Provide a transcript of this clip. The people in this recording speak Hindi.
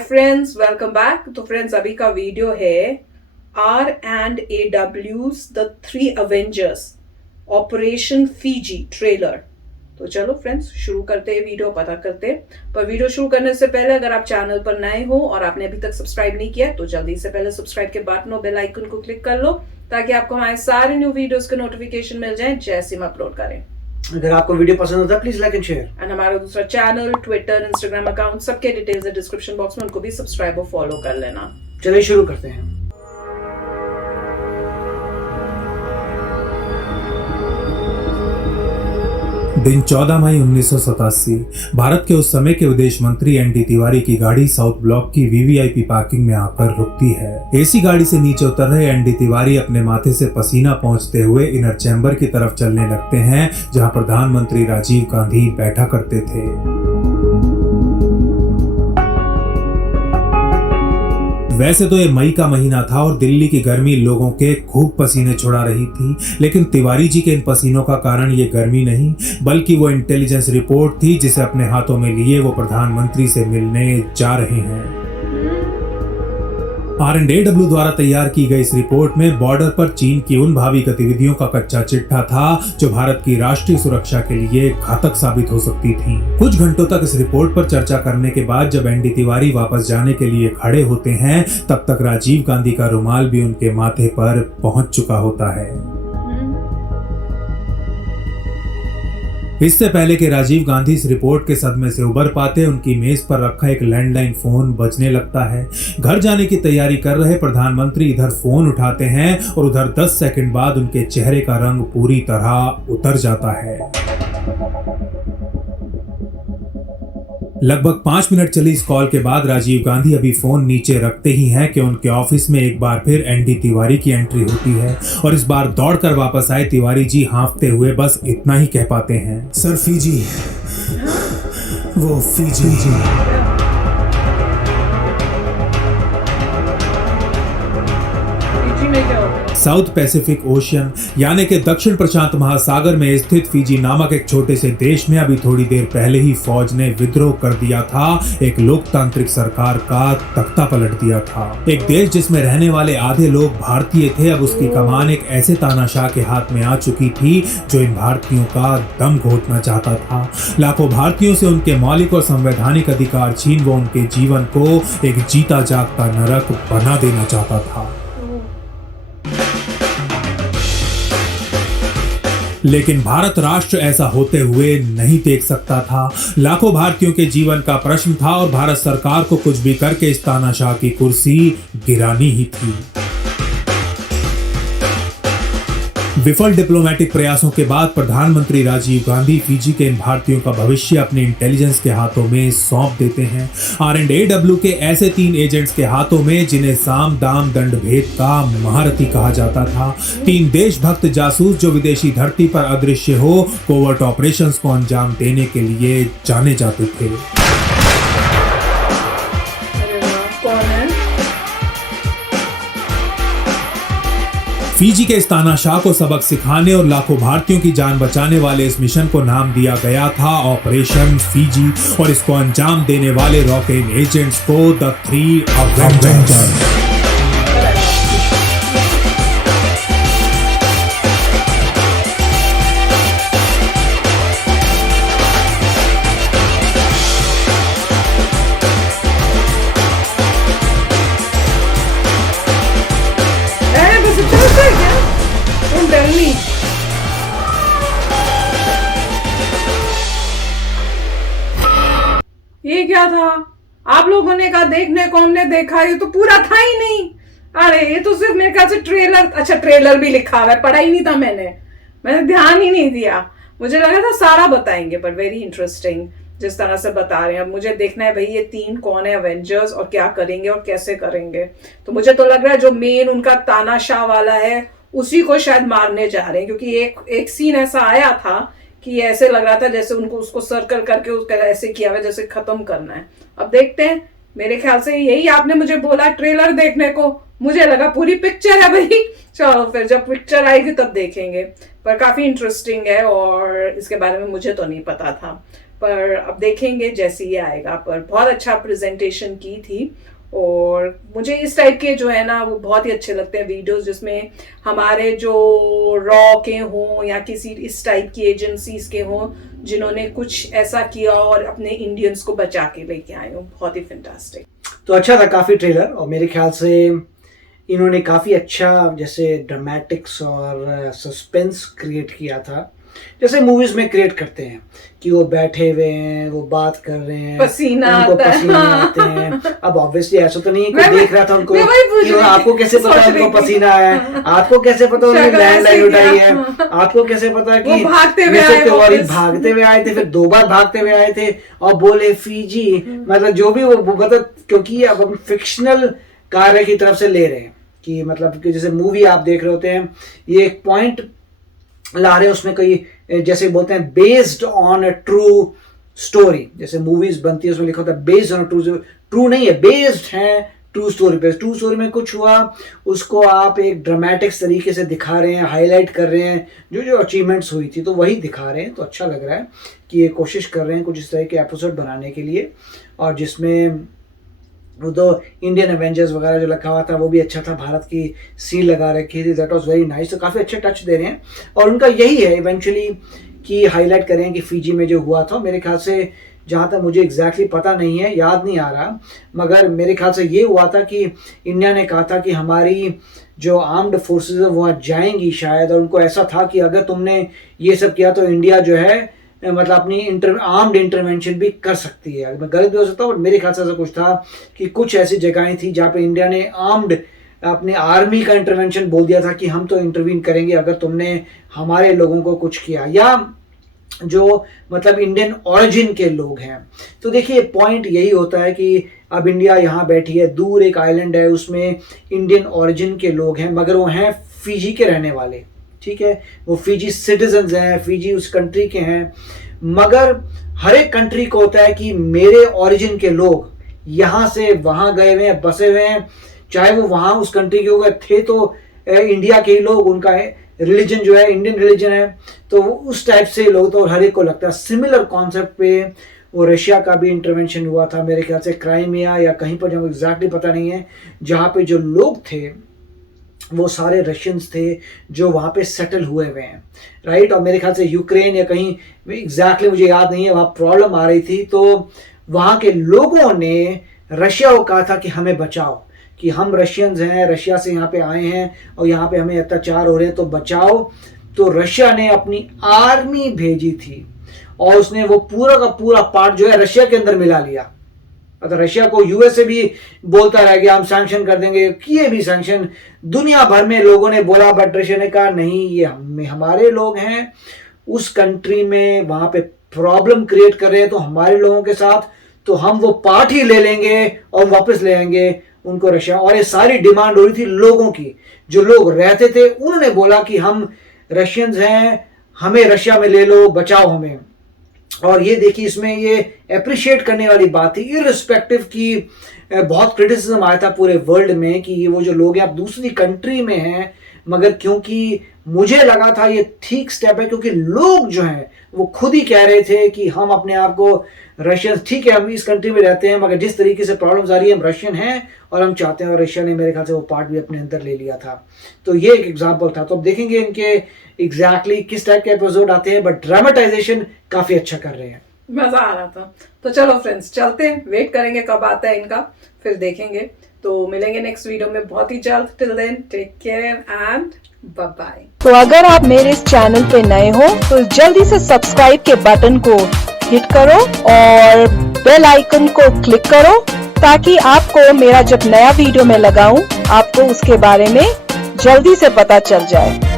Friends, welcome back. तो फ्रेंड्स, अभी का वीडियो है R&AW's the 3 Avengers operation Fiji trailer. तो चलो फ्रेंड्स शुरू करते हैं, वीडियो पता करते हैं। पर वीडियो शुरू करने से पहले अगर आप चैनल पर नए हो और आपने अभी तक सब्सक्राइब नहीं किया तो जल्दी से पहले सब्सक्राइब के बटन और बेल आइकन को क्लिक कर लो ताकि आपको हमारे सारे न्यू वीडियोस के नोटिफिकेशन मिल जाए जैसे हम अपलोड करें। अगर आपको वीडियो पसंद आता है please like and share. And हमारा दूसरा चैनल, ट्विटर, इंस्टाग्राम अकाउंट सबके डिटेल्स है डिस्क्रिप्शन बॉक्स में, उनको भी सब्सक्राइब और फॉलो कर लेना। चलिए शुरू करते हैं। दिन 14 मई 1987 भारत के उस समय के विदेश मंत्री एनडी तिवारी की गाड़ी साउथ ब्लॉक की वीवीआईपी पार्किंग में आकर रुकती है। एसी गाड़ी से नीचे उतर रहे एनडी तिवारी अपने माथे से पसीना पोंछते हुए इनर चैम्बर की तरफ चलने लगते हैं जहां प्रधानमंत्री राजीव गांधी बैठा करते थे। वैसे तो ये मई का महीना था और दिल्ली की गर्मी लोगों के खूब पसीने छुड़ा रही थी, लेकिन तिवारी जी के इन पसीनों का कारण ये गर्मी नहीं बल्कि वो इंटेलिजेंस रिपोर्ट थी जिसे अपने हाथों में लिए वो प्रधानमंत्री से मिलने जा रहे हैं। R&AW द्वारा तैयार की गई इस रिपोर्ट में बॉर्डर पर चीन की उन भावी गतिविधियों का कच्चा चिट्ठा था जो भारत की राष्ट्रीय सुरक्षा के लिए घातक साबित हो सकती थी। कुछ घंटों तक इस रिपोर्ट पर चर्चा करने के बाद जब एनडी तिवारी वापस जाने के लिए खड़े होते हैं तब तक राजीव गांधी का रुमाल भी उनके माथे पर पहुंच चुका होता है। इससे पहले कि राजीव गांधी इस रिपोर्ट के सदमे से उबर पाते, उनकी मेज पर रखा एक लैंडलाइन फोन बजने लगता है। घर जाने की तैयारी कर रहे प्रधानमंत्री इधर फोन उठाते हैं और उधर 10 सेकंड बाद उनके चेहरे का रंग पूरी तरह उतर जाता है। लगभग 5 मिनट चली इस कॉल के बाद राजीव गांधी अभी फोन नीचे रखते ही हैं कि उनके ऑफिस में एक बार फिर एनडी तिवारी की एंट्री होती है और इस बार दौड़कर वापस आए तिवारी जी हांफते हुए बस इतना ही कह पाते हैं, सर फीजी, वो फीजी। साउथ पैसिफिक ओशियन यानी कि दक्षिण प्रशांत महासागर में स्थित फीजी नामक एक छोटे से देश में अभी थोड़ी देर पहले ही फौज ने विद्रोह कर दिया था, एक लोकतांत्रिक सरकार का तख्ता पलट दिया था। एक देश जिसमें रहने वाले आधे लोग भारतीय थे, अब उसकी कमान एक ऐसे तानाशाह के हाथ में आ चुकी थी जो इन भारतीयों का दम घोटना चाहता था। लाखों भारतीयों से उनके मौलिक और संवैधानिक अधिकार छीन वो उनके जीवन को एक जीता जागता नरक बना देना चाहता था। लेकिन भारत राष्ट्र ऐसा होते हुए नहीं देख सकता था। लाखों भारतीयों के जीवन का प्रश्न था और भारत सरकार को कुछ भी करके इस तानाशाह की कुर्सी गिरानी ही थी। विफल डिप्लोमेटिक प्रयासों के बाद प्रधानमंत्री राजीव गांधी फीजी के इन भारतीयों का भविष्य अपने इंटेलिजेंस के हाथों में सौंप देते हैं। R&AW के ऐसे 3 एजेंट्स के हाथों में जिन्हें साम दाम दंड भेद का महारथी कहा जाता था। 3 देशभक्त जासूस जो विदेशी धरती पर अदृश्य हो कोवर्ट ऑपरेशंस को अंजाम देने के लिए जाने जाते थे। फीजी के इस तानाशाह को सबक सिखाने और लाखों भारतीयों की जान बचाने वाले इस मिशन को नाम दिया गया था ऑपरेशन फीजी और इसको अंजाम देने वाले रॉकेट एजेंट्स को द 3 अवेंजर्स। ये क्या था? आप लोगों ने कहा देखने को, हमने देखा, ये तो पूरा था ही नहीं। अरे ये तो सिर्फ मेरे ख्याल से ट्रेलर, अच्छा ट्रेलर भी लिखा हुआ है, पढ़ा ही नहीं था मैंने ध्यान ही नहीं दिया। मुझे लगा था सारा बताएंगे, पर वेरी इंटरेस्टिंग जिस तरह से बता रहे हैं। अब मुझे देखना है भाई ये 3 कौन है अवेंजर्स और क्या करेंगे और कैसे करेंगे। तो मुझे तो लग रहा है जो मेन उनका तानाशाह वाला है उसी को शायद मारने जा रहे हैं, क्योंकि एक सीन ऐसा आया था कि ऐसे लग रहा था जैसे उनको उसको सर्कल करके उसका ऐसे किया हुआ जैसे खत्म करना है। अब देखते हैं मेरे ख्याल से यही आपने मुझे बोला ट्रेलर देखने को, मुझे लगा पूरी पिक्चर है भाई। चलो फिर जब पिक्चर आएगी तब देखेंगे। पर काफी इंटरेस्टिंग है और इसके बारे में मुझे तो नहीं पता था, पर अब देखेंगे जैसे ये आएगा। पर बहुत अच्छा प्रेजेंटेशन की थी और मुझे इस टाइप के जो है ना वो बहुत ही अच्छे लगते हैं वीडियोस जिसमें हमारे जो रॉ के हों या किसी इस टाइप की एजेंसीज के हों जिन्होंने कुछ ऐसा किया और अपने इंडियंस को बचा के लेके आए हो। बहुत ही फैंटास्टिक। तो अच्छा था काफ़ी ट्रेलर, और मेरे ख्याल से इन्होंने काफ़ी अच्छा जैसे ड्रामेटिक्स और सस्पेंस क्रिएट किया था, जैसे मूवीज में क्रिएट करते हैं कि वो बैठे हुए हैं, वो बात कर रहे हैं, पसीना उनको आता है। पसीने आते हैं। अब ऑब्वियसली ऐसा तो नहीं है, मैं कोई देख रहा था उनको मैं वही पूछ कि रही थी, आपको कैसे पता सोच रही उनको थी। पसीना है, आपको कैसे पता उन्होंने शक्ल ऐसे लैंडलाइन उठाई किया। है, आपको कैसे पता कि वो भागते हुए मिस्टर आए तिवारी वापस। भागते हुए आए थे, फिर 2 बार भागते हुए आए थे और बोले फीजी, मतलब जो भी वो मतलब, क्योंकि अब हम फिक्शनल कार्य की तरफ से ले रहे हैं कि मतलब कि जैसे मूवी आप देख रहे होते हैं, ये एक पॉइंट ला रहे हैं उसमें कई जैसे बोलते हैं based on a true story, जैसे मूवीज बनती है उसमें लिखा होता है बेस्ड ऑन ट्रू नहीं है, बेस्ड है ट्रू स्टोरी पे। ट्रू स्टोरी में कुछ हुआ उसको आप एक ड्रामेटिक्स तरीके से दिखा रहे हैं, हाईलाइट कर रहे हैं जो जो अचीवमेंट्स हुई थी, तो वही दिखा रहे हैं। तो अच्छा लग रहा है कि ये कोशिश कर रहे हैं कुछ इस तरह के एपिसोड बनाने के लिए, और जिसमें वो तो इंडियन एवेंजर्स वगैरह जो रखा हुआ था वो भी अच्छा था, भारत की सील लगा रखी थी, दैट वाज वेरी नाइस। तो काफ़ी अच्छे टच दे रहे हैं और उनका यही है इवेंचुअली कि हाईलाइट करें कि फिजी में जो हुआ था, मेरे ख्याल से जहाँ तक मुझे एग्जैक्टली पता नहीं है, याद नहीं आ रहा, मगर मेरे ख्याल से ये हुआ था कि इंडिया ने कहा था कि हमारी जो आर्म्ड फोर्सेस है वहाँ जाएंगी शायद, और उनको ऐसा था कि अगर तुमने ये सब किया तो इंडिया जो है मतलब अपनी आर्म्ड इंटरवेंशन भी कर सकती है। मैं गलत भी हो सकता हूँ, बट मेरे ख्याल से ऐसा कुछ था कि कुछ ऐसी जगहें थी जहाँ पे इंडिया ने आर्म्ड अपने आर्मी का इंटरवेंशन बोल दिया था कि हम तो इंटरवीन करेंगे अगर तुमने हमारे लोगों को कुछ किया, या जो मतलब इंडियन ओरिजिन के लोग हैं। तो देखिए पॉइंट यही होता है कि अब इंडिया यहाँ बैठी है, दूर एक आइलैंड है, उसमें इंडियन ओरिजिन के लोग हैं, मगर वो हैं फिजी के रहने वाले, ठीक है, वो फिजी सिटीजन्स हैं, फिजी उस कंट्री के हैं। मगर हर एक कंट्री को होता है कि मेरे ओरिजिन के लोग यहाँ से वहाँ गए हुए हैं, बसे हुए हैं, चाहे वो वहाँ उस कंट्री के हो गए थे तो इंडिया के ही लोग, उनका रिलीजन जो है इंडियन रिलीजन है, तो उस टाइप से लोग, तो हर एक को लगता है सिमिलर कॉन्सेप्ट पे वो रशिया का भी इंटरवेंशन हुआ था मेरे ख्याल से क्राइमिया या कहीं पर, जब एग्जैक्टली पता नहीं है, जहाँ पे जो लोग थे वो सारे रशियंस थे जो वहाँ पे सेटल हुए हुए हैं, राइट। और मेरे ख्याल से यूक्रेन या कहीं एग्जैक्टली मुझे याद नहीं है, वहाँ प्रॉब्लम आ रही थी, तो वहाँ के लोगों ने रशिया को कहा था कि हमें बचाओ, कि हम रशियंस हैं, रशिया से यहाँ पे आए हैं और यहाँ पे हमें अत्याचार हो रहे हैं, तो बचाओ। तो रशिया ने अपनी आर्मी भेजी थी और उसने वो पूरा का पूरा पार्ट जो है रशिया के अंदर मिला लिया। मतलब रशिया को यूएसए भी बोलता रह गया हम सैंक्शन कर देंगे, किए भी सैंक्शन, दुनिया भर में लोगों ने बोला, बट रशिया ने कहा नहीं, ये हमारे लोग हैं उस कंट्री में, वहां पे प्रॉब्लम क्रिएट कर रहे हैं तो हमारे लोगों के साथ, तो हम वो पार्ट ही ले लेंगे और वापस ले आएंगे उनको रशिया। और ये सारी डिमांड हो रही थी लोगों की, जो लोग रहते थे उन्होंने बोला कि हम रशियंस हैं, हमें रशिया में ले लो, बचाओ हमें। और ये देखिए इसमें ये अप्रिशिएट करने वाली बात थी, इररिस्पेक्टिव की बहुत क्रिटिसिज्म आया था पूरे वर्ल्ड में कि ये वो जो लोग हैं आप दूसरी कंट्री में हैं, मगर क्योंकि मुझे लगा था ये ठीक स्टेप है, क्योंकि लोग जो हैं वो खुद ही कह रहे थे कि हम अपने आप को रशियन, ठीक है हम इस कंट्री में रहते हैं मगर जिस तरीके से प्रॉब्लम्स आ रही है हम रशियन हैं और हम चाहते हैं, और रशिया ने मेरे ख्याल से वो पार्ट भी अपने अंदर ले लिया था। तो ये एक एग्जाम्पल था। तो अब देखेंगे इनके एग्जैक्टली किस टाइप के एपिसोड आते हैं, बट ड्रामेटाइजेशन काफी अच्छा कर रहे हैं, मजा आ रहा था। तो चलो फ्रेंड्स चलते हैं, वेट करेंगे कब आता है इनका, फिर देखेंगे। तो मिलेंगे नेक्स्ट वीडियो में बहुत ही जल्द। Till then take care and bye bye. तो अगर आप मेरे इस चैनल पे नए हो तो जल्दी से सब्सक्राइब के बटन को हिट करो और बेल आइकन को क्लिक करो, ताकि आपको मेरा जब नया वीडियो मैं लगाऊं आपको उसके बारे में जल्दी से पता चल जाए।